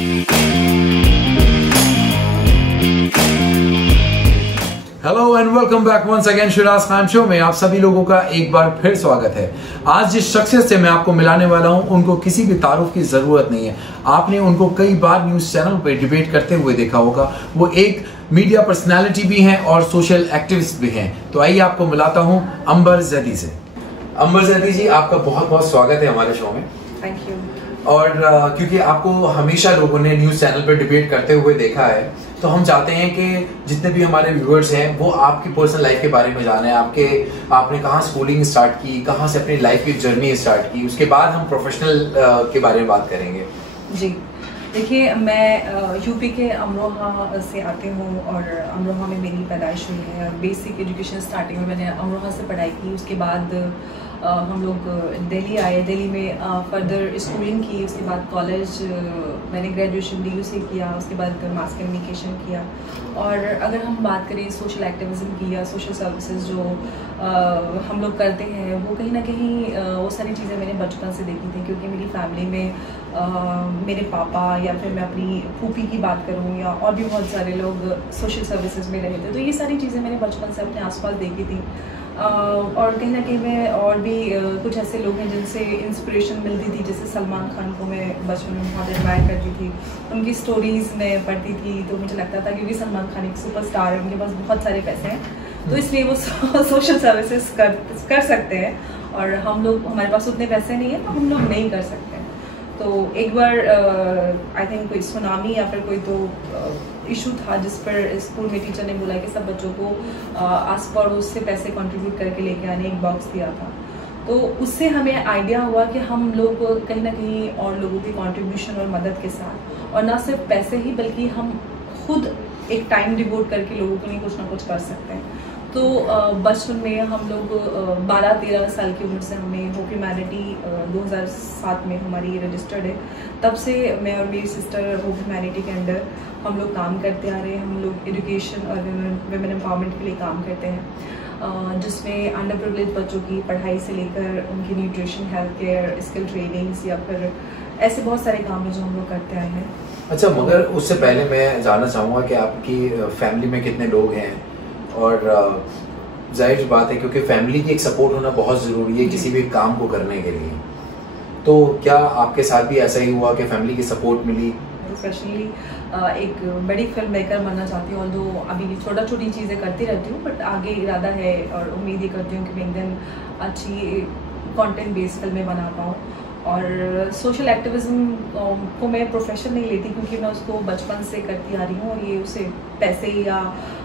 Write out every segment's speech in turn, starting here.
Hello and welcome back once again Shiraz Khan show में आप सभी लोगों का एक बार फिर स्वागत है। आज जिस शख्सियत से मैं आपको मिलाने वाला हूं उनको किसी भी तारुफ की जरूरत नहीं है। आपने उनको कई बार न्यूज चैनल पे डिबेट करते हुए देखा होगा। वो एक मीडिया पर्सनैलिटी भी हैं और सोशल एक्टिविस्ट भी हैं। तो आइए आपको मिलाता हूँ अंबर जैदी से। अंबर जैदी जी, आपका बहुत बहुत स्वागत है हमारे शो में। Thank you. और क्योंकि आपको हमेशा लोगों ने न्यूज चैनल पर डिबेट करते हुए देखा है, तो हम चाहते हैं कि जितने भी हमारे व्यूअर्स हैं वो आपकी पर्सनल लाइफ के बारे में जाने। आपने कहाँ स्कूलिंग स्टार्ट की, कहाँ से अपनी लाइफ की जर्नी स्टार्ट की, उसके बाद हम प्रोफेशनल के बारे में बात करेंगे। जी देखिए, मैं यूपी के अमरोहा से आती हूँ और अमरोहा में मेरी पैदाइश हुई है और बेसिक एजुकेशन स्टार्टिंग में मैंने अमरोहा से पढ़ाई की। उसके बाद हम लोग दिल्ली आए, दिल्ली में फर्दर स्कूलिंग की। उसके बाद कॉलेज मैंने ग्रेजुएशन DU से किया, उसके बाद मास कम्युनिकेशन किया। और अगर हम बात करें सोशल एक्टिविज़म की या सोशल सर्विसेज जो हम लोग करते हैं, वो कहीं ना कहीं वो सारी चीज़ें मैंने बचपन से देखी थी, क्योंकि मेरी फैमिली में मेरे पापा या फिर मैं अपनी फूफी की बात करूँ या और भी बहुत सारे लोग सोशल सर्विसेज में रहे थे। तो ये सारी चीज़ें मैंने बचपन से अपने आसपास देखी थी। और कहीं ना कहीं मैं और भी कुछ ऐसे लोग हैं जिनसे इंस्पिरेशन मिलती थी। जैसे सलमान खान को मैं बचपन में बहुत एडमायर करती थी, उनकी स्टोरीज़ मैं पढ़ती थी। तो मुझे लगता था क्योंकि सलमान खान एक सुपरस्टार है, उनके पास बहुत सारे पैसे हैं, तो इसलिए वो सोशल सर्विसेज कर सकते हैं और हम लोग, हमारे पास उतने पैसे नहीं है तो हम लोग नहीं कर सकते। तो एक बार आई थिंक कोई सुनामी या फिर कोई तो इशू था जिस पर स्कूल में टीचर ने बोला कि सब बच्चों को आस पड़ोस से पैसे कंट्रीब्यूट करके लेके आने एक बॉक्स दिया था। तो उससे हमें आइडिया हुआ कि हम लोग कहीं ना कहीं और लोगों की कंट्रीब्यूशन और मदद के साथ, और ना सिर्फ पैसे ही बल्कि हम खुद एक टाइम डिवोट करके लोगों के लिए कुछ ना कुछ कर सकते हैं। तो बचपन में हम लोग 12-13 साल की उम्र से हमें होप ह्यूमैनिटी 2007 में हमारी रजिस्टर्ड है। तब से मैं और मेरी सिस्टर होप ह्यूमैनिटी के अंडर हम लोग काम करते आ रहे हैं। हम लोग एजुकेशन और विमेन एम्पावरमेंट के लिए काम करते हैं, जिसमें अंडर प्रिविलेज बच्चों की पढ़ाई से लेकर उनकी nutrition, health care, skill trainings या फिर ऐसे बहुत सारे काम हैं जो हम लोग करते आए हैं। अच्छा, मगर उससे पहले मैं जानना चाहूँगा कि आपकी फैमिली में कितने लोग हैं? और जाहिर बात है क्योंकि फैमिली की एक सपोर्ट होना बहुत ज़रूरी है किसी भी काम को करने के लिए। तो क्या आपके साथ भी ऐसा ही हुआ कि फैमिली की सपोर्ट मिली? प्रोफेशनली एक बड़ी फिल्म मेकर बनना चाहती हूँ, तो अभी छोटी चीज़ें करती रहती हूँ, बट आगे इरादा है और उम्मीद ही करती हूँ कि मैं एक दिन अच्छी कंटेंट बेस्ड फिल्में बना पाऊँ। और सोशल एक्टिविज़म को मैं प्रोफेशन नहीं लेती, क्योंकि मैं उसको बचपन से करती आ रही हूँ और ये उसे पैसे या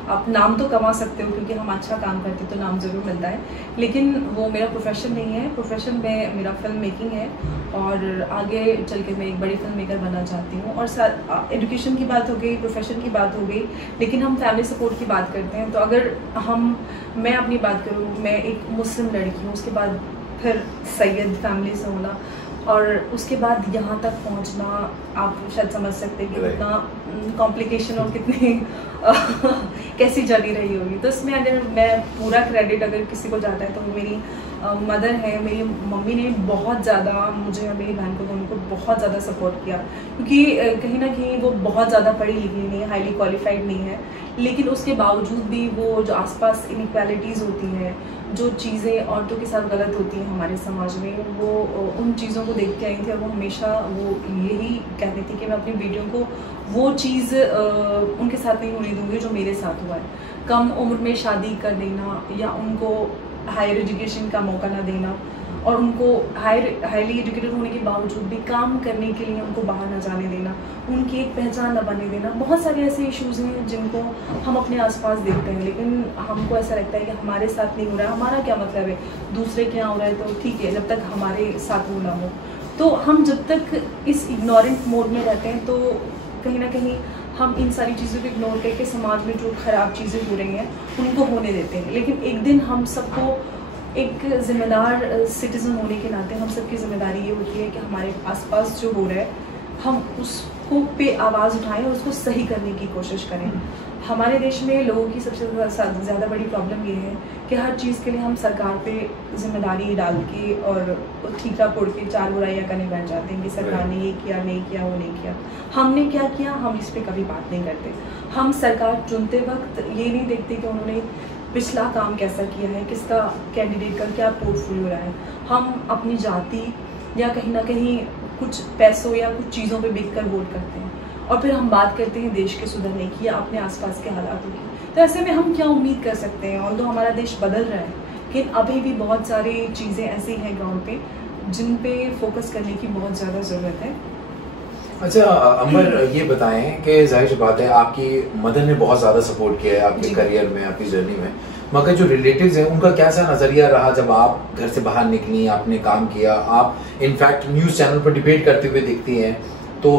आप नाम तो कमा सकते हो, क्योंकि हम अच्छा काम करते तो नाम ज़रूर मिलता है, लेकिन वो मेरा प्रोफेशन नहीं है। प्रोफेशन में मेरा फिल्म मेकिंग है और आगे चल के मैं एक बड़ी फिल्म मेकर बनना चाहती हूँ। और एजुकेशन की बात हो गई, प्रोफेशन की बात हो गई, लेकिन हम फैमिली सपोर्ट की बात करते हैं। तो अगर मैं अपनी बात करूँ, मैं एक मुस्लिम लड़की हूँ, उसके बाद फिर सैयद फैमिली से होना और उसके बाद यहाँ तक पहुँचना, आप शायद समझ सकते हैं कि कितना कॉम्प्लिकेशन और कितनी कैसी जर्नी रही होगी। तो इसमें अगर मैं पूरा क्रेडिट अगर किसी को जाता है तो वो मेरी मदर है। मेरी मम्मी ने बहुत ज़्यादा मुझे और मेरी बहन को दोनों को बहुत ज़्यादा सपोर्ट किया, क्योंकि कहीं ना कहीं वो बहुत ज़्यादा पढ़ी लिखी नहीं है, हाईली क्वालिफाइड नहीं है, लेकिन उसके बावजूद भी वो जो आसपास इनइक्वालिटीज़ होती हैं, जो चीज़ें औरतों के साथ गलत होती हैं हमारे समाज में, वो उन चीज़ों को देख के आई थी और वो हमेशा वो यही कहती थी कि मैं अपनी बेटियों को वो चीज़ उनके साथ नहीं होने दूँगी जो मेरे साथ हुआ है। कम उम्र में शादी कर देना या उनको हायर एजुकेशन का मौका ना देना और उनको हाईली एजुकेटेड होने के बावजूद भी काम करने के लिए उनको बाहर ना जाने देना, उनकी एक पहचान न बने देना, बहुत सारे ऐसे इश्यूज़ हैं जिनको हम अपने आसपास देखते हैं, लेकिन हमको ऐसा लगता है कि हमारे साथ नहीं हो रहा है, हमारा क्या मतलब है, दूसरे के यहाँ हो रहा है तो ठीक है, जब तक हमारे साथ वो ना हो। तो हम जब तक इस इग्नोरेंट मोड में रहते हैं तो कहीं ना कहीं हम इन सारी चीज़ों को इग्नोर करके समाज में जो ख़राब चीज़ें हो रही हैं उनको होने देते हैं। लेकिन एक दिन हम सबको एक ज़िम्मेदार सिटीज़न होने के नाते हम सबकी ज़िम्मेदारी ये होती है कि हमारे आसपास जो हो रहा है हम उसको पे आवाज़ उठाएं और उसको सही करने की कोशिश करें। हमारे देश में लोगों की सबसे ज़्यादा बड़ी प्रॉब्लम ये है कि हर चीज़ के लिए हम सरकार पे जिम्मेदारी डाल के और ठीकरा फोड़ के चार बुराइयां करने बैठ जाते हैं कि सरकार ने ये किया, नहीं किया, वो नहीं किया। हमने क्या किया, हम इस पर कभी बात नहीं करते। हम सरकार चुनते वक्त ये नहीं देखते कि उन्होंने पिछला काम कैसा किया है, किसका कैंडिडेट का क्या पोर्टफोलियो रहा है। हम अपनी जाति या कहीं ना कहीं कुछ पैसों या कुछ चीज़ों पे बिक कर वोट करते हैं और फिर हम बात करते हैं देश के सुधरने की या अपने आसपास के हालातों की। तो ऐसे में हम क्या उम्मीद कर सकते हैं? और हमारा देश बदल रहा है, लेकिन अभी भी बहुत सारी चीज़ें ऐसी हैं ग्राउंड पे जिन पे फोकस करने की बहुत ज़्यादा ज़रूरत है। अच्छा अंबर, ये बताएं कि जाहिर सी बात है आपकी मदर ने बहुत ज़्यादा सपोर्ट किया है आपके करियर में, आपकी जर्नी में, मगर जो रिलेटिव्स हैं उनका कैसा नज़रिया रहा जब आप घर से बाहर निकली, आपने काम किया, आप इनफैक्ट न्यूज़ चैनल पर डिबेट करते हुए दिखती हैं, तो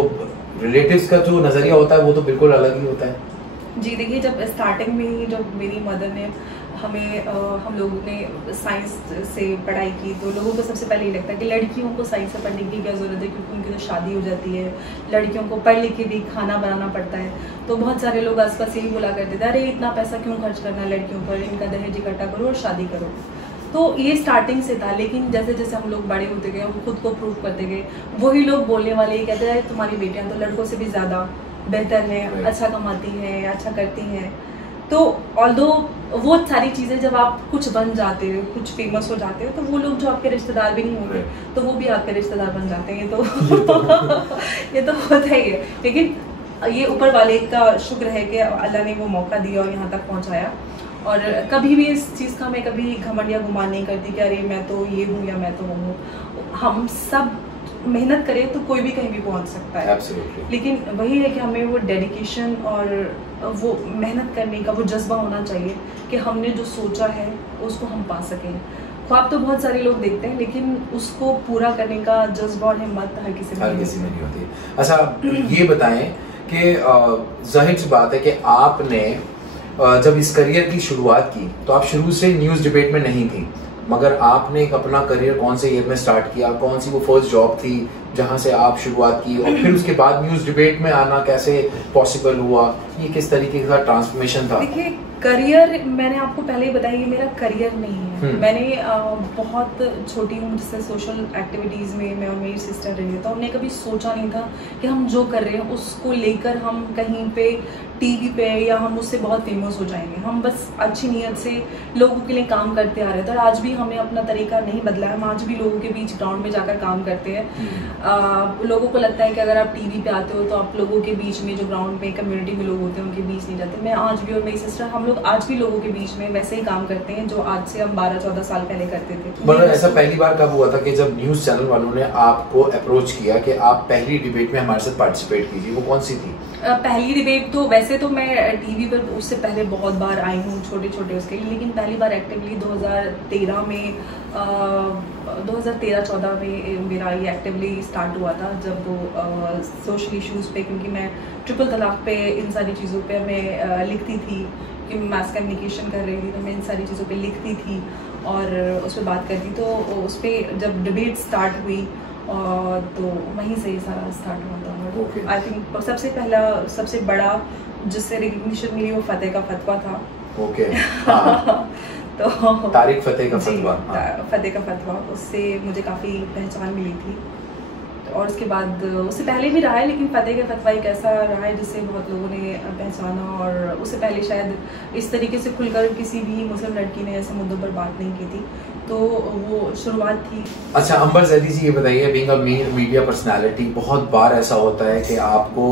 रिलेटिव्स का जो नज़रिया होता है वो तो बिल्कुल अलग ही होता है। जी देखिए, जब स्टार्टिंग में ही जब मेरी मदर ने हम लोगों ने साइंस से पढ़ाई की तो लोगों को सबसे पहले ये लगता है कि लड़कियों को साइंस से पढ़ने की क्या ज़रूरत है, क्योंकि उनकी तो शादी हो जाती है, लड़कियों को पढ़ लिख के भी खाना बनाना पड़ता है। तो बहुत सारे लोग आसपास यही बोला करते थे, अरे इतना पैसा क्यों खर्च करना है लड़कियों पर, इनका दहेज इकट्ठा करो और शादी करो। तो ये स्टार्टिंग से था, लेकिन जैसे जैसे हम लोग बड़े होते गए, हम खुद को प्रूव करते गए, वही लोग बोलने वाले ये कहते हैं तुम्हारी बेटियाँ तो लड़कों से भी ज़्यादा बेहतर है, अच्छा कमाती हैं, अच्छा करती हैं। तो ऑल्दो वो सारी चीज़ें जब आप कुछ बन जाते हो, कुछ फेमस हो जाते हो, तो वो लोग जो आपके रिश्तेदार भी नहीं होंगे तो वो भी आपके रिश्तेदार बन जाते हैं। तो ये तो होता ही है, लेकिन ये ऊपर वाले का शुक्र है कि अल्लाह ने वो मौका दिया और यहाँ तक पहुँचाया। और कभी भी इस चीज़ का मैं कभी घमंड या गुमान नहीं करती कि अरे मैं तो ये हूँ या मैं तो वो हूँ। हम सब मेहनत करें तो कोई भी कहीं भी पहुंच सकता है। Absolutely. लेकिन वही है कि हमें वो डेडिकेशन और वो मेहनत करने का वो जज्बा होना चाहिए कि हमने जो सोचा है उसको हम पा सकें। ख्वाब तो बहुत सारे लोग देखते हैं, लेकिन उसको पूरा करने का जज्बा और हिम्मत हर किसी में नहीं होती। अच्छा ये बताएं कि जाहिर सी बात है कि आपने जब इस करियर की शुरुआत की तो आप शुरू से न्यूज़ डिबेट में नहीं थी, मगर आपने एक अपना करियर कौन से ईयर में स्टार्ट किया, कौन सी वो फर्स्ट जॉब थी जहां से आप शुरुआत की, और फिर उसके बाद न्यूज़ डिबेट में आना कैसे पॉसिबल हुआ, ये किस तरीके का ट्रांसफॉर्मेशन था? देखिए, करियर मैंने आपको पहले ही बताया, ये मेरा करियर नहीं है। मैंने बहुत छोटी उम्र से सोशल एक्टिविटीज़ में मैं और मेरी सिस्टर रही, तो हमने कभी सोचा नहीं था कि हम जो कर रहे हैं उसको लेकर हम कहीं पे टीवी पे या हम उससे बहुत फेमस हो जाएंगे। हम बस अच्छी नीयत से लोगों के लिए काम करते आ रहे थे और आज भी हमने अपना तरीका नहीं बदला है। हम आज भी लोगों के बीच ग्राउंड में जाकर काम करते हैं। लोगों को लगता है कि अगर आप टीवी पे आते हो तो आप लोगों के बीच में, जो ग्राउंड में कम्युनिटी में लोग होते हैं उनके बीच नहीं जाते। मैं आज भी और मेरी सिस्टर, हम लोग आज भी लोगों के बीच में वैसे ही काम करते हैं जो आज से हम 12-14 साल पहले करते थे। मतलब ऐसा पहली बार कब हुआ था कि जब न्यूज़ चैनल वालों ने आपको अप्रोच किया कि आप पहली डिबेट में हमारे साथ पार्टिसिपेट कीजिए, वो कौन सी थी? पहली डिबेट तो वैसे तो मैं टीवी पर उससे पहले बहुत बार आई हूँ, छोटे छोटे उसके लिए, लेकिन पहली बार एक्टिवली 2013 में 2013-14 में मेरा ये एक्टिवली स्टार्ट हुआ था, जब वो सोशल इश्यूज़ पे, क्योंकि मैं ट्रिपल तलाक पे, इन सारी चीज़ों पे मैं लिखती थी कि मास कम्युनिकेशन कर रही थी, तो मैं इन सारी चीज़ों पे लिखती थी और उस पर बात करती। तो उस पर जब डिबेट स्टार्ट हुई तो वहीं से ही सारा स्टार्ट हुआ था। आई थिंक सबसे बड़ा जिससे रिकग्निशन मिली वो फतेह का फतवा था। तो तारिक फतेह का फतवा, फतेह का फतवा, उससे मुझे काफ़ी पहचान मिली थी। और उसके बाद उससे पहले भी रहा है, लेकिन फतेह का फतवा एक ऐसा रहा है जिससे बहुत लोगों ने पहचाना, और उससे पहले शायद इस तरीके से खुलकर किसी भी मुस्लिम लड़की ने ऐसे मुद्दों पर बात नहीं की थी, तो वो शुरुआत थी। अच्छा अंबर जैदी जी, ये बताइए, बीइंग अ मीडिया पर्सनालिटी, बहुत बार ऐसा होता है कि आपको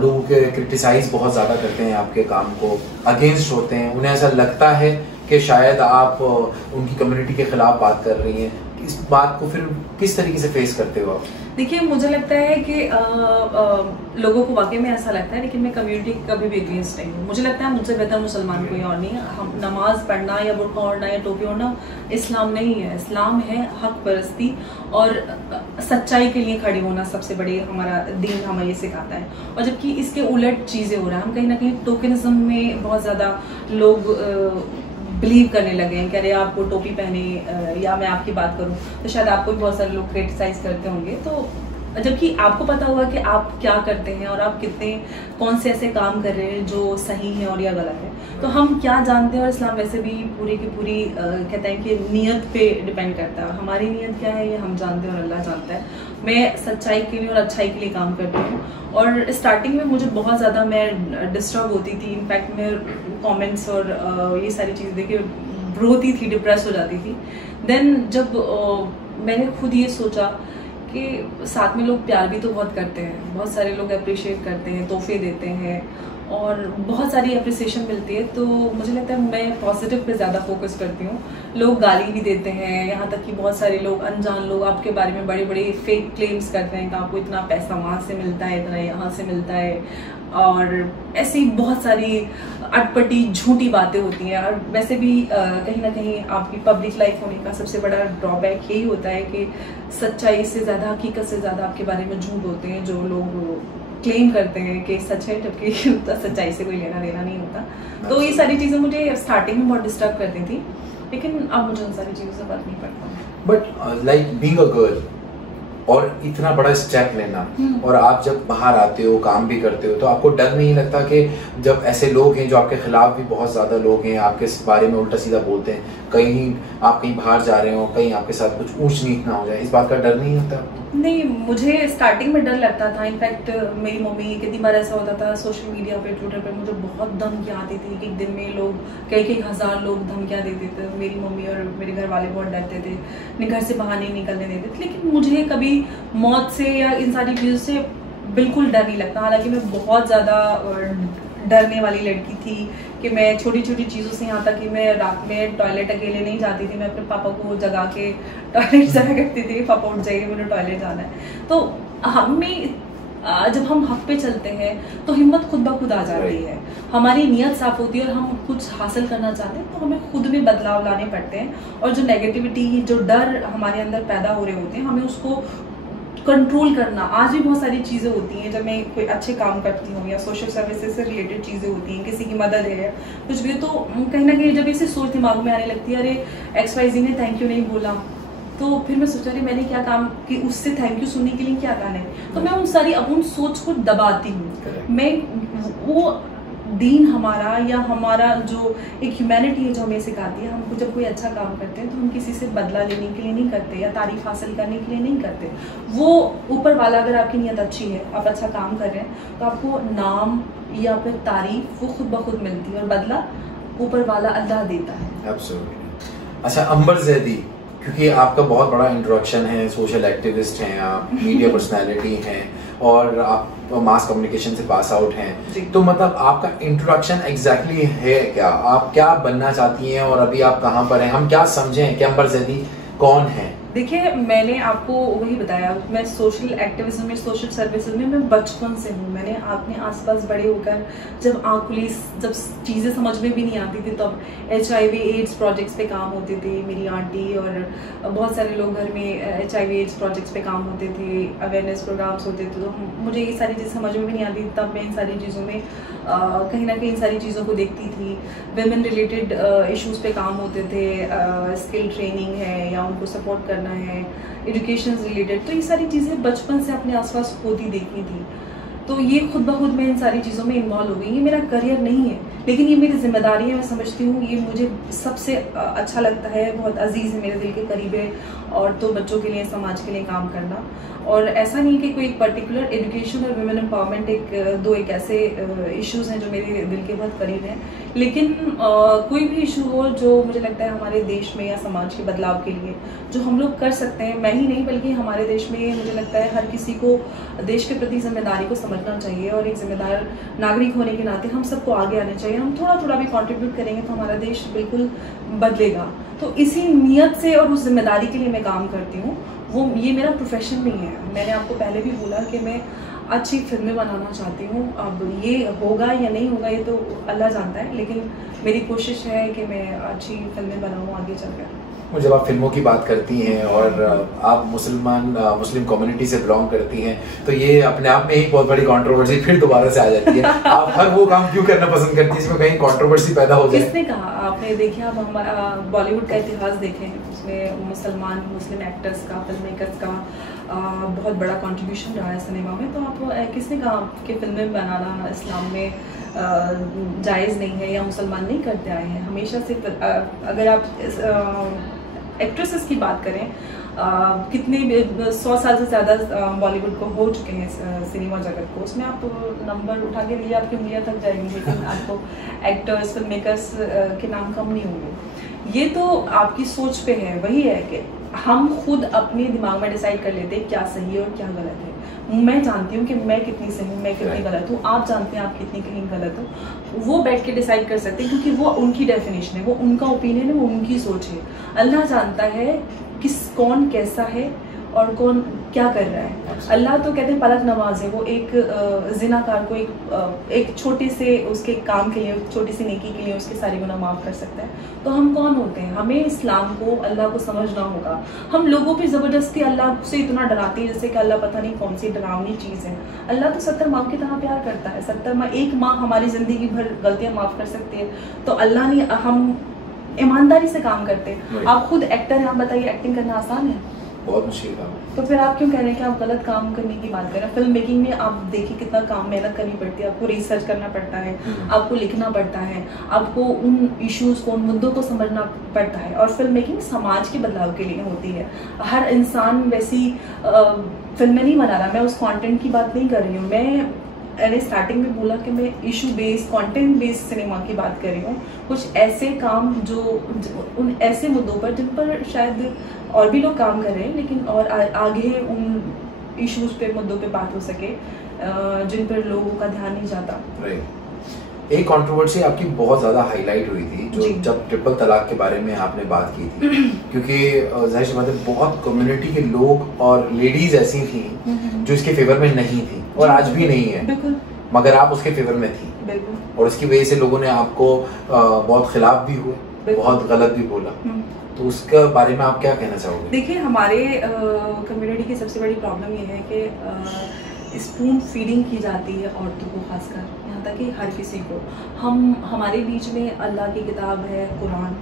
लोग क्रिटिसाइज बहुत ज़्यादा करते हैं, आपके काम को अगेंस्ट होते हैं, उन्हें ऐसा लगता है कि शायद आप उनकी कम्युनिटी के खिलाफ बात कर रही हैं। इस बात को फिर किस तरीके से फेस करते हो आप? देखिए, मुझे लगता है कि लोगों को वाकई में ऐसा लगता है, लेकिन मैं कम्युनिटी कभी भी अगेंस्ट नहीं हूँ। मुझे लगता है मुझसे बेहतर मुसलमान कोई और नहीं है। हम नमाज पढ़ना या बुर्का ओढ़ना या टोपी ओढ़ना इस्लाम नहीं है। इस्लाम है हक परस्ती और सच्चाई के लिए खड़े होना, सबसे बड़ी हमारा दीन हमें ये सिखाता है। और जबकि इसके उलट चीज़ें हो रहा है, हम कहीं ना कहीं टोकनिज्म में बहुत ज़्यादा लोग बिलीव करने लगे हैं कि अरे आप वो टोपी पहने या मैं आपकी बात करूं तो शायद आपको भी बहुत सारे लोग क्रिटिसाइज करते होंगे। तो जबकि आपको पता होगा कि आप क्या करते हैं और आप कितने कौन से ऐसे काम कर रहे हैं जो सही है और या गलत है। तो हम क्या जानते हैं, और इस्लाम वैसे भी पूरी की पूरी कहता है कि नीयत पे डिपेंड करता है, और हमारी नीयत क्या है ये हम जानते हैं और अल्लाह जानता है। मैं सच्चाई के लिए और अच्छाई के लिए काम करती हूँ, और स्टार्टिंग में मुझे बहुत ज़्यादा मैं डिस्टर्ब होती थी। इनफैक्ट मैं कमेंट्स और ये सारी चीज़ें देख के रोती थी, डिप्रेस हो जाती थी। देन जब मैंने खुद ये सोचा कि साथ में लोग प्यार भी तो बहुत करते हैं, बहुत सारे लोग अप्रिशिएट करते हैं, तोहफे देते हैं और बहुत सारी अप्रिसिएशन मिलती है, तो मुझे लगता है मैं पॉजिटिव पे ज़्यादा फोकस करती हूँ। लोग गाली भी देते हैं, यहाँ तक कि बहुत सारे लोग, अनजान लोग आपके बारे में बड़े बड़े फेक क्लेम्स करते हैं कि आपको इतना पैसा वहाँ से मिलता है, इतना यहाँ से मिलता है, और ऐसी बहुत सारी अटपटी झूठी बातें होती हैं। और वैसे भी कहीं ना कहीं आपकी पब्लिक लाइफ होने का सबसे बड़ा ड्रॉबैक यही होता है कि सच्चाई से ज़्यादा, हकीकत से ज़्यादा आपके बारे में झूठ होते हैं, जो लोग क्लेम करते हैं कि सच है, जबकि सच्चाई से कोई लेना देना नहीं होता। तो ये सारी चीज़ें मुझे स्टार्टिंग में बहुत डिस्टर्ब करती थी, लेकिन अब मुझे उन सारी चीज़ों से फर्क नहीं पड़ता। But like being a girl और इतना बड़ा स्टेप लेना, और आप जब बाहर आते हो, काम भी करते हो, तो आपको डर नहीं लगता कि जब ऐसे लोग हैं जो आपके खिलाफ भी बहुत ज्यादा लोग हैं, आपके बारे में उल्टा सीधा बोलते हैं, कहीं आप कहीं बाहर जा रहे हो, कहीं आपके साथ कुछ ऊंच नीच ना हो जाए, इस बात का डर नहीं होता आपको? नहीं, मुझे स्टार्टिंग में डर लगता था। इनफैक्ट मेरी मम्मी, कितनी बार ऐसा होता था सोशल मीडिया पे, ट्विटर पे मुझे बहुत धमकियाँ आती थी कि एक दिन में लोग कई हज़ार लोग धमकियाँ देते थे। मेरी मम्मी और मेरे घर वाले बहुत डरते थे, घर से बाहर नहीं निकलने देते थे। लेकिन मुझे कभी मौत से या इन सारी चीज़ों से बिल्कुल डर नहीं लगता। हालांकि मैं बहुत ज़्यादा डरने वाली लड़की थी कि मैं छोटी छोटी चीज़ों से, यहाँ तक कि मैं रात में टॉयलेट अकेले नहीं जाती थी, मैं अपने पापा को जगा के टॉयलेट जाया करती थी, पापा उठ जाइए मुझे टॉयलेट जाना है। तो जब हम हक पे चलते हैं तो हिम्मत खुद ब खुद आ जाती है, हमारी नीयत साफ होती है और हम कुछ हासिल करना चाहते हैं तो हमें खुद में बदलाव लाने पड़ते हैं। और जो नेगेटिविटी, जो डर हमारे अंदर पैदा हो रहे होते हैं, हमें उसको कंट्रोल करना। आज भी बहुत सारी चीज़ें होती हैं, जब मैं कोई अच्छे काम करती हूँ या सोशल सर्विसेज से रिलेटेड चीज़ें होती हैं, किसी की मदद है, कुछ भी, तो कहीं ना कहीं जब इसे सोच दिमाग में आने लगती है, अरे XYZ ने थैंक यू नहीं बोला, तो फिर मैं सोचा रही मैंने क्या काम कि उससे थैंक यू सुनने के लिए क्या गाना है, तो मैं उन सोच को दबाती हूँ। मैं वो दीन हमारा या हमारा जो एक ह्यूमैनिटी है जो हमें सिखाती है, हमको जब कोई अच्छा काम करते हैं तो हम किसी से बदला लेने के लिए नहीं करते या तारीफ हासिल करने के लिए नहीं करते। वो ऊपर वाला, अगर आपकी नीयत अच्छी है, आप अच्छा काम कर रहे हैं, तो आपको नाम या फिर तारीफ वो खुद ब खुद मिलती है, और बदला ऊपर वाला अल्लाह देता है। एब्सोल्युटली। अच्छा, अंबर ज़ैदी, क्योंकि आपका बहुत बड़ा इंट्रोडक्शन है, सोशल एक्टिविस्ट हैं आप, मीडिया पर्सनालिटी हैं, और आप मास कम्युनिकेशन से पास आउट हैं, तो मतलब आपका इंट्रोडक्शन एग्जैक्टली है क्या? आप क्या बनना चाहती हैं और अभी आप कहाँ पर हैं? हम क्या समझें कि अंबर ज़ैदी कौन है? देखिए, मैंने आपको वही बताया, मैं सोशल एक्टिविज्म में, सोशल सर्विसेज में मैं बचपन से हूँ। मैंने अपने आसपास बड़े होकर, जब जब चीज़ें समझ में भी नहीं आती थी, तब HIV AIDS प्रोजेक्ट्स पे काम होते थे। मेरी आंटी और बहुत सारे लोग घर में HIV AIDS प्रोजेक्ट्स पे काम होते थे, अवेयरनेस प्रोग्राम्स होते थे, तो मुझे ये सारी चीज़ें समझ में भी नहीं आती, तब मैं इन सारी चीज़ों में कहीं ना कहीं इन सारी चीज़ों को देखती थी। विमेन रिलेटेड इश्यूज़ पे काम होते थे, स्किल ट्रेनिंग है या उनको सपोर्ट करना है, एजुकेशन रिलेटेड, तो ये सारी चीज़ें बचपन से अपने आसपास होती देखी थी। तो ये खुद ब खुद मैं इन सारी चीज़ों में इन्वॉल्व हो गई। ये मेरा करियर नहीं है, लेकिन ये मेरी जिम्मेदारी है। मैं समझती हूँ ये मुझे सबसे अच्छा लगता है, बहुत अजीज़ है, मेरे दिल के करीब है, और तो बच्चों के लिए, समाज के लिए काम करना। और ऐसा नहीं कि कोई एक पर्टिकुलर एजुकेशन और वुमेन एम्पावरमेंट एक ऐसे इश्यूज़ हैं जो मेरे दिल के बहुत करीब हैं, लेकिन कोई भी इशू हो जो मुझे लगता है हमारे देश में या समाज के बदलाव के लिए जो हम लोग कर सकते हैं, मैं ही नहीं बल्कि हमारे देश में, मुझे लगता है हर किसी को देश के प्रति जिम्मेदारी को समझना चाहिए, और एक जिम्मेदार नागरिक होने के नाते हम सबको आगे आना चाहिए। हम थोड़ा थोड़ा भी कंट्रीब्यूट करेंगे तो हमारा देश बिल्कुल बदलेगा। तो इसी नियत से और उस जिम्मेदारी के लिए मैं काम करती हूँ। ये मेरा प्रोफेशन नहीं है। मैंने आपको पहले भी बोला कि मैं अच्छी फिल्में बनाना चाहती हूँ। अब ये होगा या नहीं होगा ये तो अल्लाह जानता है, लेकिन मेरी कोशिश है कि मैं अच्छी फिल्में बनाऊँ आगे चलकर। जब आप फिल्मों की बात करती हैं और आप मुस्लिम कम्युनिटी से बिलोंग करती हैं, तो ये अपने आप में ही बहुत बड़ी कंट्रोवर्सी फिर दोबारा से आ जाती है। आप हर वो काम क्यों करना पसंद करती हैं जिसमें कहीं कंट्रोवर्सी पैदा हो जाए? किसने कहा? आपने देखिए, आप हमारा बॉलीवुड का इतिहास देखें, उसमें मुस्लिम एक्टर्स का, फिल्म मेकर्स का बहुत बड़ा कंट्रीब्यूशन रहा है सिनेमा में। तो आप किसने कहा कि फिल्में बनाना इस्लाम में जायज़ नहीं है या मुसलमान नहीं करते आए हैं? हमेशा से अगर आप एक्ट्रेसेस की बात करें, कितने 100 साल से ज़्यादा बॉलीवुड को हो चुके हैं सिनेमा जगत को, उसमें आप नंबर उठा के लिए आपकी उंगलियां थक जाएंगी, लेकिन आपको एक्टर्स फिल्म मेकर्स के नाम कम नहीं होंगे। ये तो आपकी सोच पे है। वही है कि हम खुद अपने दिमाग में डिसाइड कर लेते हैं क्या सही है और क्या गलत है। मैं जानती हूँ कि मैं कितनी सही हूँ, मैं कितनी गलत हूँ, आप जानते हैं आप कितनी कहीं गलत हो। वो बैठ के डिसाइड कर सकते हैं, क्योंकि वो उनकी डेफिनेशन है, वो उनका ओपिनियन है, वो उनकी सोच है। अल्लाह जानता है कौन कैसा है और कौन क्या कर रहा है। अल्लाह तो कहते हैं पलक नमाज है। वो एक जिनाकार को एक छोटे से उसके काम के लिए, छोटी सी नेकी के लिए उसके सारे गुनाह माफ कर सकता है। तो हम कौन होते हैं? हमें इस्लाम को, अल्लाह को समझना होगा। हम लोगों पे जबरदस्ती अल्लाह से इतना डराते हैं जैसे कि अल्लाह पता नहीं कौन सी डरावनी चीज़ है। अल्लाह तो 70 माँ की तरह प्यार करता है। 70 माँ, एक माँ हमारी जिंदगी भर गलतियाँ माफ कर सकती है। तो अल्लाह ने, हम ईमानदारी से काम करते हैं। आप खुद एक्टर हैं, आप बताइए एक्टिंग करना आसान है? बहुत मुश्किल काम है। तो फिर आप क्यों कह रहे हैं कि आप गलत काम करने की बात कर रहे हैं? फिल्म मेकिंग में आप देखिए कितना काम, मेहनत करनी पड़ती है, आपको रिसर्च करना पड़ता है, आपको लिखना पड़ता है, आपको उन इश्यूज को, उन मुद्दों को समझना पड़ता है। और फिल्म मेकिंग समाज के बदलाव के लिए होती है। हर इंसान वैसी फिल्में नहीं बना रहा। मैं उस कंटेंट की बात नहीं कर रही हूँ। मैंने स्टार्टिंग में बोला कि मैं issue based, content based cinema की बात कर रही हूँ। कुछ ऐसे काम जो उन ऐसे मुद्दों पर जिन पर शायद और भी लोग काम कर रहे हैं, लेकिन और आगे उन इश्यूज पे, मुद्दों पे बात हो सके जिन पर लोगों का ध्यान नहीं जाता। एक कंट्रोवर्सी आपकी बहुत ज्यादा हाईलाइट हुई थी जो जब ट्रिपल तलाक के बारे में आपने बात की थी, क्योंकि जाहिर सी बात है बहुत कम्युनिटी के लोग और लेडीज ऐसी थी जो इसके फेवर में नहीं थी और आज भी नहीं है, मगर आप उसके फेवर में थी और इसकी वजह से लोगों ने आपको बहुत खिलाफ भी हुए, बहुत गलत भी बोला। तो उसके बारे में आप क्या कहना चाहोगे? देखिए, हमारे कम्युनिटी की सबसे बड़ी प्रॉब्लम ये है कि स्पून फीडिंग की जाती है औरतों को, खासकर यहाँ तक कि हर किसी को। हमारे बीच में अल्लाह की किताब है कुरान,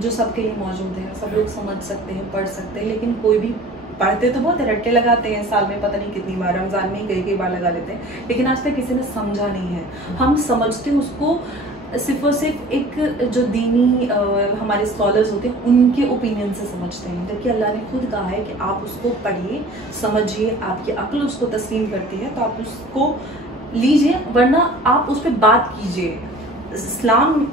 जो सबके लिए मौजूद है, सब लोग समझ सकते हैं, पढ़ सकते हैं, लेकिन कोई भी पढ़ते तो बहुत रट्टे लगाते हैं, साल में पता नहीं कितनी बार, रमज़ान में कई बार लगा लेते हैं, लेकिन आज तक किसी ने समझा नहीं है। हम समझते उसको सिर्फ और सिर्फ एक जो दीनी हमारे स्कॉलर्स होते हैं उनके ओपिनियन से समझते हैं, जबकि अल्लाह ने खुद कहा है कि आप उसको पढ़िए, समझिए, आपकी अक्ल उसको तस्लीम करती है तो आप उसको लीजिए, वरना आप उस पर बात कीजिए। इस्लाम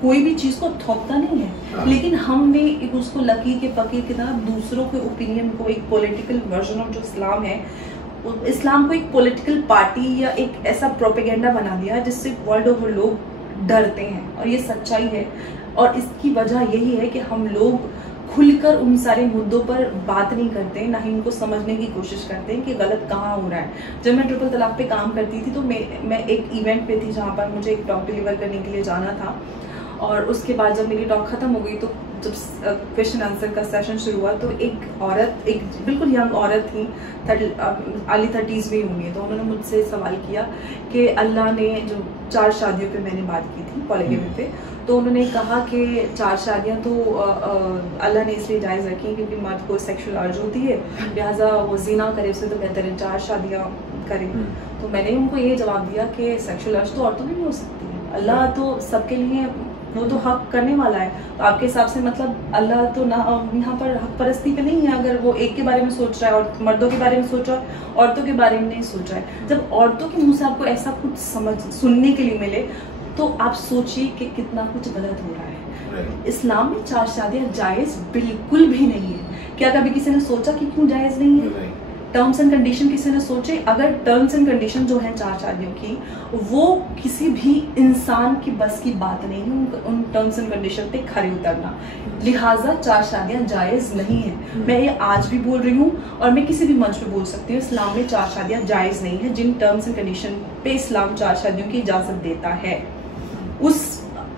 कोई भी चीज़ को थोपता नहीं है, लेकिन हमने एक उसको लकीर के फकीर की तरह दूसरों के ओपिनियन को, एक पॉलिटिकल वर्जन ऑफ जो इस्लाम है, इस्लाम को एक पॉलिटिकल पार्टी या एक ऐसा प्रोपेगेंडा बना दिया जिससे वर्ल्ड ओवर लोग डरते हैं। और ये सच्चाई है, और इसकी वजह यही है कि हम लोग खुलकर उन सारे मुद्दों पर बात नहीं करते, ना ही उनको समझने की कोशिश करते हैं कि गलत कहाँ हो रहा है। जब मैं ट्रिपल तलाक पे काम करती थी तो मैं एक इवेंट पे थी जहाँ पर मुझे एक टॉक डिलीवर करने के लिए जाना था, और उसके बाद जब मेरी टॉक खत्म हो गई तो जब क्वेश्चन आंसर का सेशन शुरू हुआ तो एक औरत, एक बिल्कुल यंग औरत थी, अर्ली 30s भी होंगी, तो उन्होंने मुझसे सवाल किया कि अल्लाह ने जो 4 शादियों पे मैंने बात की थी, पॉलीगैमी पे, तो उन्होंने कहा कि 4 शादियां तो अल्लाह ने इसलिए जायज़ रखी क्योंकि मर्द को सेक्सुअल अर्ज होती है, लिहाजा वो ज़िना करे, उससे तो बेहतर है 4 शादियां करें। तो मैंने उनको ये जवाब दिया कि सेक्सुअल अर्ज तो औरतों में भी हो सकती है, अल्लाह तो सबके लिए, वो तो हक करने वाला है। तो आपके हिसाब से मतलब अल्लाह तो ना यहाँ पर हक परस्ती पे नहीं है, अगर वो एक के बारे में सोच रहा है और मर्दों के बारे में सोच रहा है, औरतों के बारे में नहीं सोच रहा है। जब औरतों के मुंह से आपको ऐसा कुछ सुनने के लिए मिले तो आप सोचिए कि कितना कुछ गलत हो रहा है। इस्लाम में 4 शादियां जायज़ बिल्कुल भी नहीं है। क्या कभी किसी ने सोचा कि क्यों जायज़ नहीं है? टर्म्स एंड कंडीशन किसी ने सोचे? अगर टर्म्स एंड कंडीशन जो है 4 शादियों की, वो किसी भी इंसान की बस की बात नहीं है उन टर्म्स एंड कंडीशन पे खरे उतरना, लिहाजा 4 शादियां जायज़ नहीं है। मैं ये आज भी बोल रही हूँ और मैं किसी भी मंच पे बोल सकती हूँ, इस्लाम में 4 शादियां जायज़ नहीं है। जिन टर्म्स एंड कंडीशन पे इस्लाम 4 शादियों की इजाज़त देता है,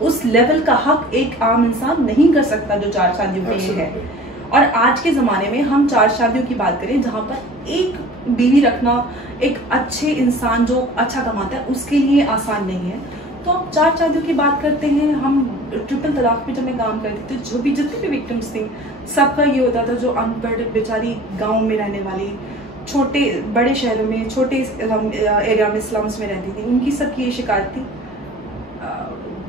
उस लेवल का हक एक आम इंसान नहीं कर सकता जो 4 शादियों के लिए है। और आज के ज़माने में हम 4 शादियों की बात करें जहाँ पर एक बीवी रखना एक अच्छे इंसान जो अच्छा कमाता है उसके लिए आसान नहीं है, तो आप 4 शादियों की बात करते हैं। हम ट्रिपल तलाक पे जब मैं काम करती थी, जो भी जितने भी विक्टिम्स थी, सबका ये होता था, जो अनपढ़ बेचारी गांव में रहने वाली, छोटे बड़े शहरों में छोटे एरिया में स्लम्स में रहती थी, उनकी सबकी ये शिकायत थी,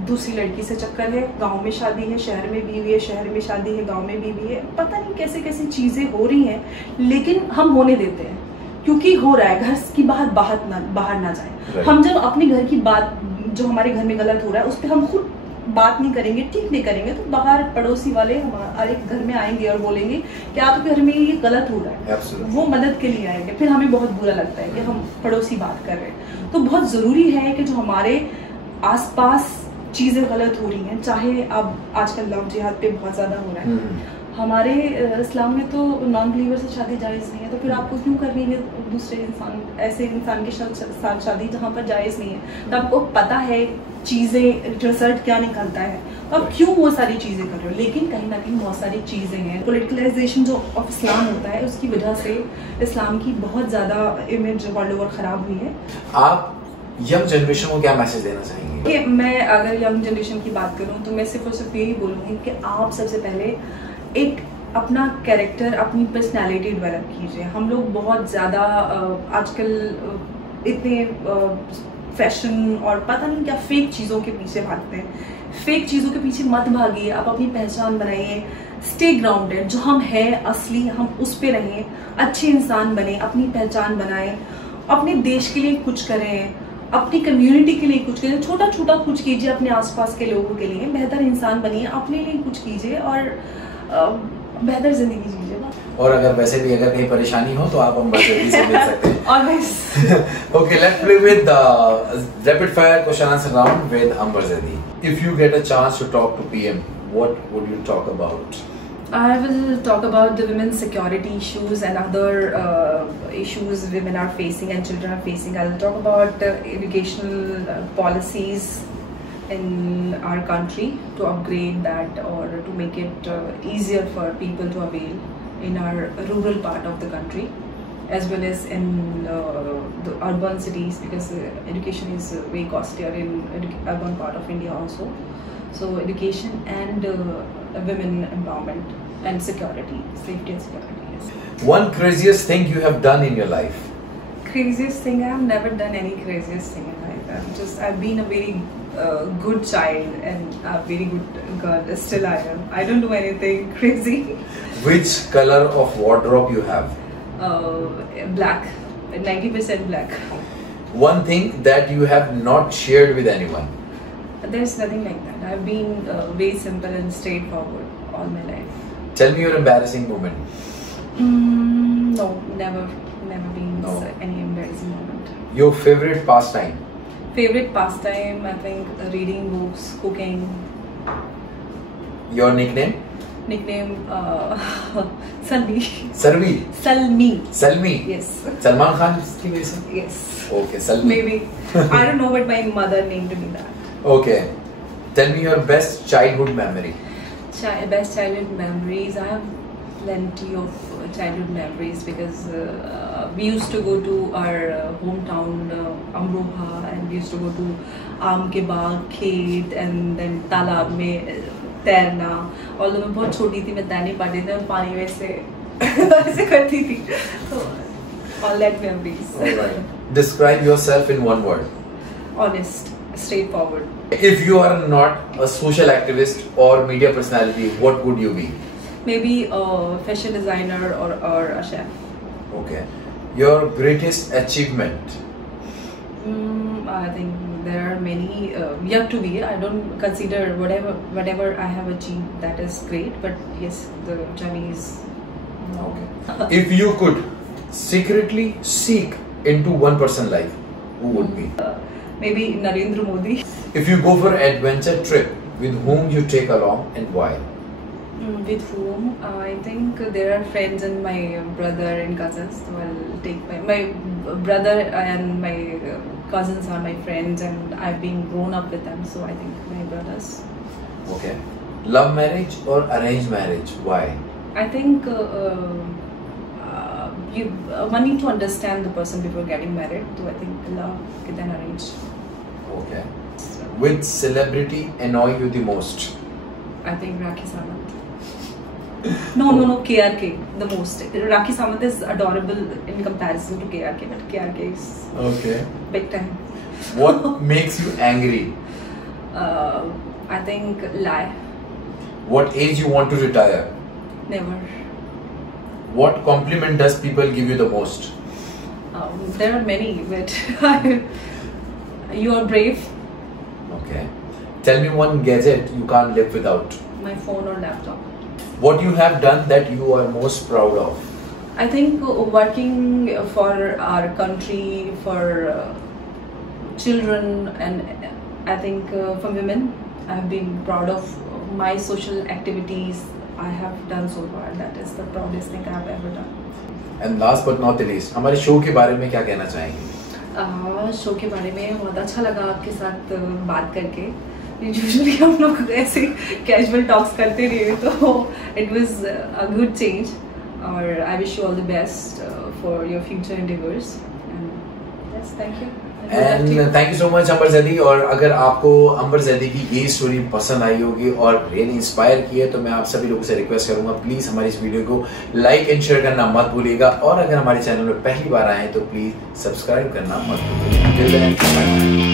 दूसरी लड़की से चक्कर है, गांव में शादी है, शहर में बीवी है, शहर में शादी है, गांव में बीवी है। पता नहीं कैसे कैसी चीज़ें हो रही हैं, लेकिन हम होने देते हैं क्योंकि हो रहा है। घर की बात बाहर ना जाए। हम जब अपने घर की बात, जो हमारे घर में गलत हो रहा है, उस पर हम खुद बात नहीं करेंगे, ठीक नहीं करेंगे, तो बाहर पड़ोसी वाले हमारे घर में आएंगे और बोलेंगे कि आपके घर में ये गलत हो रहा है। Absolutely. वो मदद के लिए आएंगे, फिर हमें बहुत बुरा लगता है कि हम पड़ोसी बात कर रहे हैं। तो बहुत ज़रूरी है कि जो हमारे आसपास चीज़ें गलत हो रही हैं, चाहे अब आजकल लव जिहाद पे बहुत ज़्यादा हो रहा है। हमारे इस्लाम में तो नॉन बिलीवर से शादी जायज़ नहीं है, तो फिर आपको क्यों करनी है दूसरे इंसान, ऐसे इंसान के साथ शादी जहाँ पर जायज़ नहीं है? तो आपको पता है चीज़ें, रिजल्ट क्या निकलता है, तो आप क्यों वो सारी चीज़ें कर रहे हो? लेकिन कहीं ना कहीं बहुत सारी चीज़ें हैं। पोलिटिकलाइजेशन जो ऑफ इस्लाम होता है, उसकी वजह से इस्लाम की बहुत ज़्यादा इमेज वर्ल्ड ओवर ख़राब हुई है। आप यंग जनरेशन को क्या मैसेज देना चाहेंगे? मैं अगर यंग जनरेशन की बात करूँ तो मैं सिर्फ और सिर्फ यही बोलूँगी कि आप सबसे पहले एक अपना कैरेक्टर, अपनी पर्सनालिटी डेवलप कीजिए। हम लोग बहुत ज़्यादा आजकल इतने फैशन और पता नहीं क्या फेक चीज़ों के पीछे भागते हैं। फेक चीज़ों के पीछे मत भागिए, आप अपनी पहचान बनाइए, स्टे ग्राउंडेड, जो हम हैं असली, हम उस पे रहें, अच्छे इंसान बने, अपनी पहचान बनाएं, अपने देश के लिए कुछ करें, अपनी कम्युनिटी के लिए कुछ करें, छोटा छोटा कुछ कीजिए, अपने आसपास के लोगों के लिए बेहतर इंसान बनिए, अपने लिए कुछ कीजिए और बेहतर जिंदगी जीजिए। और अगर वैसे भी अगर कहीं परेशानी हो तो आप अंबर जैदी से मिल सकते हैं। Always. Okay, let's play with the rapid fire question answer round with Amber Zedi. If you get a chance to talk to PM, what would you talk about? I will talk about the women's security issues and other issues women are facing and children are facing. I will talk about educational policies in our country to upgrade that or to make it easier for people to avail in our rural part of the country as well as in the urban cities, because education is way costlier in urban part of India also. So education and women empowerment and security, safety and security. Yes. One craziest thing you have done in your life? Craziest thing? I have never done any craziest thing in life. I've been a very good child and a very good girl. Still I am. I don't do anything crazy. Which color of wardrobe you have? Black. 90% black. One thing that you have not shared with anyone? There's nothing like that. I've been very simple and straightforward all my life. Tell me your embarrassing moment. No, never been any embarrassing moment. Your favorite pastime? Favorite pastime, I think reading books, cooking. Your nickname? Nickname Salmi. Sarvi? Salmi. Salmi? Yes. Salman Khan की वजह से? Yes. Okay, Salmi. Maybe. I don't know, but my mother named me that. Okay. Tell me your best childhood memory. Best childhood memories. I have plenty of childhood memories because we used to go to our hometown Amroha and we used to go to आम के बाग, खेत and then तालाब में तैरना। Although मैं बहुत छोटी थी, मैं तैर नहीं पाती थी, मैं पानी में ऐसे करती थी। So all that memories. Alright. Describe yourself in one word. Honest, straightforward. If you are not a social activist or media personality, what would you be? Maybe a fashion designer or a chef. Okay. Your greatest achievement? I think there are many yet to be. I don't consider whatever I have achieved that is great, but yes, the journey is. Okay. If you could secretly seek into one person's life, who would be? Maybe Narendra Modi. If you go for an adventure trip, with whom you take along and why? With whom? I think there are friends and my brother and cousins. So I'll take my brother and my cousins are my friends, and I've been grown up with them. So I think my brothers. Okay. Love marriage or arranged marriage? Why? I think one need to understand the person before getting married. So I think love then arrange. Okay. Which celebrity annoy you the most? I think Rakhi Sawant. No, KRK the most. Rakhi Sawant is adorable in comparison to KRK, but KRK is Okay. big time. What makes you angry? I think lie. What age you want to retire? Never. What compliment does people give you the most? There are many, but you are brave. Okay. Tell me one gadget you can't live without. My phone or laptop. What you have done that you are most proud of? I think working for our country, for children, and I think for women, I have been proud of my social activities I have done so far. That is the proudest thing I have ever done. And last but not the least, हमारे show के बारे में क्या कहना चाहेंगे? Show के बारे में बहुत अच्छा लगा आपके साथ बात करके. यूजुअली हम लोग ऐसे कैजुअल टॉक्स करते रहे, तो it was a good change, और I wish you all the best for your future endeavours. Yes, thank you. And thank you so much Ambar Zaidi. और अगर आपको अंबर जैदी की ये स्टोरी पसंद आई होगी और रियली इंस्पायर की है, तो मैं आप सभी लोगों से रिक्वेस्ट करूंगा, प्लीज हमारी इस वीडियो को लाइक एंड शेयर करना मत भूलिएगा. और अगर हमारे चैनल में पहली बार आए तो प्लीज सब्सक्राइब करना मत भूलिएगा.